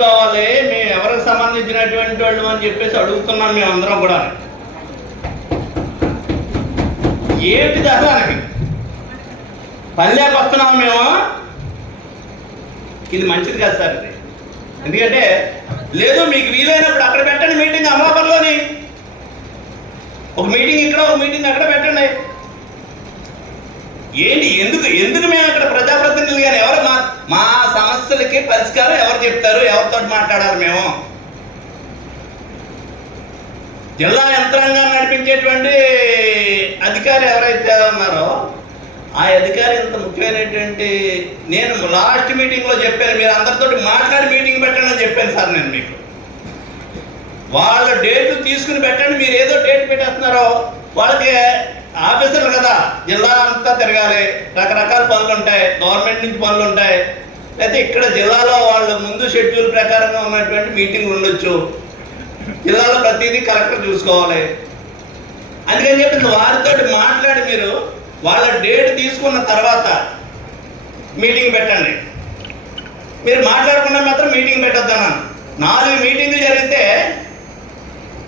కావాలి మేము ఎవరికి సంబంధించినటువంటి వాళ్ళు అని చెప్పేసి అడుగుతున్నాం మేము అందరం కూడా ఏంటి దసరానికి పల్లెకి వస్తున్నాం మేము. ఇది మంచిది కాదు సార్ ఇది. ఎందుకంటే లేదు మీకు వీలైనప్పుడు అక్కడ పెట్టండి మీటింగ్ అమలాపురంలోని. ఒక మీటింగ్ ఇక్కడ ఒక మీటింగ్ అక్కడ పెట్టండి. ఏంటి? ఎందుకు? ఎందుకు మేము అక్కడ ప్రజాప్రతినిధులు కానీ ఎవరు మా మా సమస్యలకి పరిష్కారం ఎవరు చెప్తారు? ఎవరితో మాట్లాడాలి మేము? జిల్లా యంత్రాంగాన్ని నడిపించేటువంటి అధికారి ఎవరైతే ఉన్నారో ఆ అధికారి ఇంత ముఖ్యమైనటువంటి నేను లాస్ట్ మీటింగ్లో చెప్పాను. మీరు అందరితో మాట్లాడి మీటింగ్ పెట్టండి అని చెప్పాను సార్ నేను మీకు. వాళ్ళ డేట్లు తీసుకుని పెట్టండి. మీరు ఏదో డేట్ పెట్టేస్తున్నారో వాళ్ళకి ఆఫీసర్లు కదా జిల్లా అంతా తిరగాలి. రకరకాల పనులు ఉంటాయి గవర్నమెంట్ నుంచి పనులు ఉంటాయి. లేకపోతే ఇక్కడ జిల్లాలో వాళ్ళు ముందు షెడ్యూల్ ప్రకారంగా ఉన్నటువంటి మీటింగ్ ఉండొచ్చు. జిల్లాలో ప్రతిదీ కలెక్టర్ చూసుకోవాలి. అందుకని చెప్పి వారితో మాట్లాడి మీరు వాళ్ళ డేట్ తీసుకున్న తర్వాత మీటింగ్ పెట్టండి. మీరు మాట్లాడకుండా మాత్రం మీటింగ్ పెట్టొద్దన్నాను. నాలుగు మీటింగ్లు జరిగితే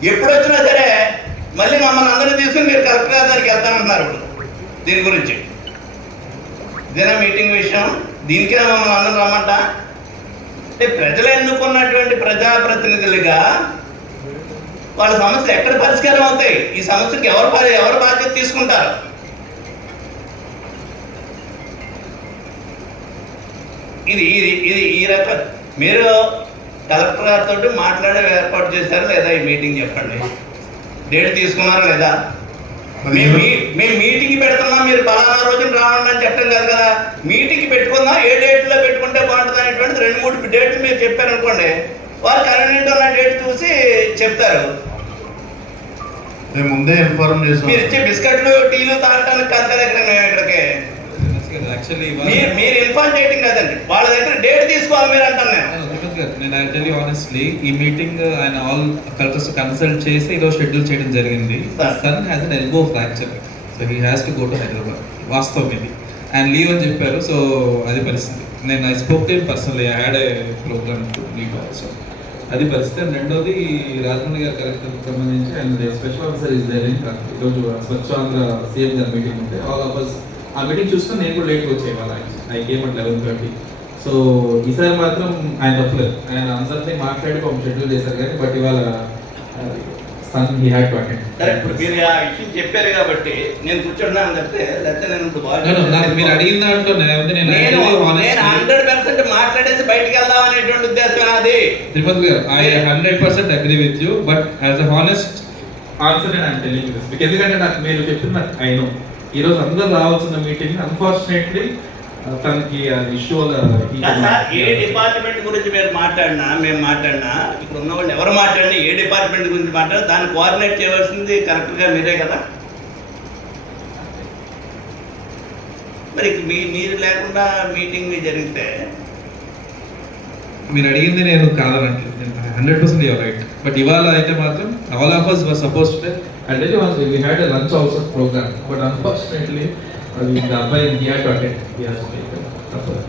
ఎప్పుడొచ్చినా సరే మళ్ళీ మమ్మల్ని అందరినీ తీసుకుని మీరు కలెక్టర్ గారి వెళ్తానంటున్నారు ఇప్పుడు. దీని గురించి. ఇదేనా మీటింగ్ విషయం? దీనికే మమ్మల్ని అందరూ రమ్మంట? అంటే ప్రజలు ఎన్నుకున్నటువంటి ప్రజాప్రతినిధులుగా వాళ్ళ సమస్య ఎక్కడ పరిష్కారం అవుతాయి? ఈ సమస్యకి ఎవరు ఎవరు బాధ్యత తీసుకుంటారు? ఇది ఇది ఇది ఈ రకం మీరు కలెక్టర్ గారితో మాట్లాడే ఏర్పాటు చేశారా లేదా ఈ మీటింగ్ చెప్పండి? డేట్ తీసుకున్నారా లేదా? మేము మీ- మేము మీటింగ్ పెడుతున్నాం మీరు పలానా రోజున రావండి అని చెప్పడం కాదు కదా. మీటింగ్ పెట్టుకుందాం ఏ డేట్లో పెట్టుకుంటే బాగుంటుంది అనేటువంటి రెండు మూడు డేట్లు మీరు చెప్పారనుకోండి వారు కన్వీనియంట్ ఉన్న డేట్ చూసి చెప్తారు. మేము ముందే ఇన్ఫార్మ్ చేసాం. మీరు ఇచ్చే బిస్కెట్లు టీలు తాగటానికి కాదు కదా ఇక్కడ మేము ఇక్కడికి యాక్చువల్లీ మీరు మీరు ఇన్ఫార్మ్ చేయటం కాదండి. వాళ్ళ దగ్గర డేట్ తీసుకోవాలి మీరు అంటాను నేను నేను టెల్ ఆనెస్ట్లీ ఈ మీటింగ్ ఆయన ఆల్ కలెక్టర్స్ కన్సల్ట్ చేసి ఈరోజు షెడ్యూల్ చేయడం జరిగింది. Son has an elbow fracture so he has to go to Hyderabad వాస్తవం ఇది అండ్ లీవ్ అని చెప్పారు సో అది పరిస్థితి. నేను I spoke to personally I had a programme to leave also అది పరిస్థితి. రెండోది రాజమండ్రి గారి కలెక్టర్ సంబంధించి and special officer is there ఈరోజు స్వచ్ఛ ఆంధ్ర సీఎం గారి మీటింగ్ ఉంటే ఆల్ ఆఫ్ అస్ ఆ మీటింగ్ చూసుకొని నేను కూడా లేట్గా వచ్చే వాళ్ళ I came at eleven thirty so ఈసారి మాత్రం ఆయన తప్పలేదు. ఆయన అందరినీ మాట్లాడి పాపం షెడ్యూల్ చేశారు కానీ బట్ ఇవాళ son he had to attend ఇప్పుడు మీరు ఆ విషయం చెప్పారు కాబట్టి నేను కూర్చున్నాను తప్పితే లేకపోతే నేను బాగా నాకు మీరు అడిగిన దాంట్లో నేను హండ్రెడ్ పర్సెంట్ మాట్లాడేసి బయటికి వెళ్దాం అనేటువంటి ఉద్దేశం నాది. తిరుపతి గారు I hundred percent agree with you but as a honest answer నేను ఐమ్ టెలింగ్ దిస్ ఎందుకంటే నాకు మీరు చెప్తున్న ఐ నో ఈ రోజు అందరూ రావాల్సిన మీటింగ్ అన్ఫార్చునేట్లీ తనకి ఇష్యూ కాదు సార్ ఏ డిపార్ట్మెంట్ గురించి మీరు మాట్లాడినా మేము మాట్లాడినా ఇక్కడ ఉన్న వాళ్ళు ఎవరు మాట్లాడినా ఏ డిపార్ట్మెంట్ గురించి మాట్లాడినా దాన్ని కోఆర్డినేట్ చేయవలసింది కరెక్ట్గా మీరే కదా? మరి మీ మీరు లేకుండా మీటింగ్ జరిగితే? మీరు అడిగింది నేను కాదనట్లేదు hundred percent your right. But ఇవాళ అయితే మాత్రం all of us were suppose to and we had a lunch also programme but unfortunately అది అబ్బాయి హీ హ్యాడ్ టు తప్పదు.